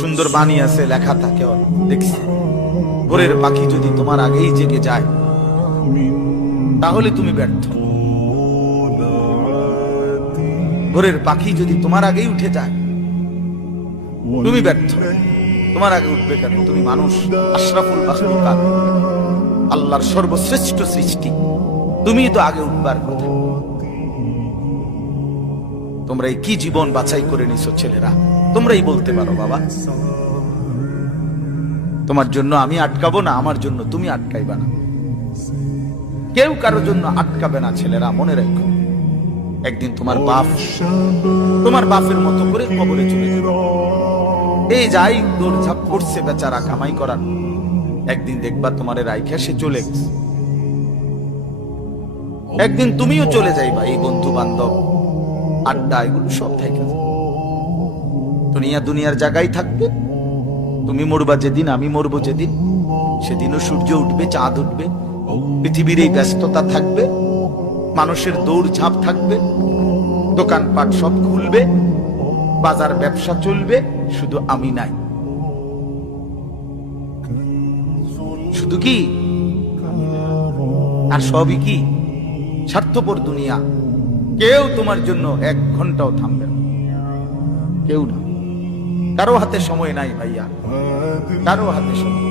সুন্দর বাণী আছে, লেখা থাকে, দেখছি, ভোরের পাখি যদি তোমার আগেই জেগে যায় তাহলে তুমি ব্যর্থ। ভোরের পাখি যদি তোমার আগেই উঠে যায় তুমি ব্যর্থ। তোমার আগে উঠবে কেন? তুমি মানুষ, আশরাফুল মাখলুকাত, আল্লাহর সর্বশ্রেষ্ঠ সৃষ্টি, তুমি তো আগে উঠবার কথা। তোমরা এই কি জীবন বাছাই করে নিছো ছেলেরা, তোমরাই বলতে পারো বাবা। তোমার জন্য আমি আটকাবো না, আমার জন্য তুমি আটকাইবা না। কেউ কারোর জন্য আটকাবে না ছেলেরা, মনে রাখো। একদিন তোমার বাপের মতো করে কবরে চলে যাবে। এই যাই দৌড়ঝাঁপ করছে বেচারা কামাই করার, একদিন দেখবা তোমার রাইখা সে চলে গেছে। একদিন তুমিও চলে যাইবা। এই বন্ধু বান্ধব আড্ডা এগুলো সব থেকে দুনিয়ার জায়গায় থাকবে। তুমি মরবা যেদিন, আমি মরবো যেদিন, সেদিনও সূর্য উঠবে, চাঁদ উঠবে, পৃথিবীর এই ব্যস্ততা থাকবে, মানুষের দৌড়ঝাঁপ থাকবে, দোকানপাট সব খুলবে, বাজার ব্যবসা চলবে, শুধু আমি নাই। শুধু কি আর সবই কি স্বার্থপর দুনিয়া। কেউ তোমার জন্য 1 ঘন্টাও থামবে না, কেউ না। কারো হাতে সময় নাই ভাইয়া, কারো হাতে সময়।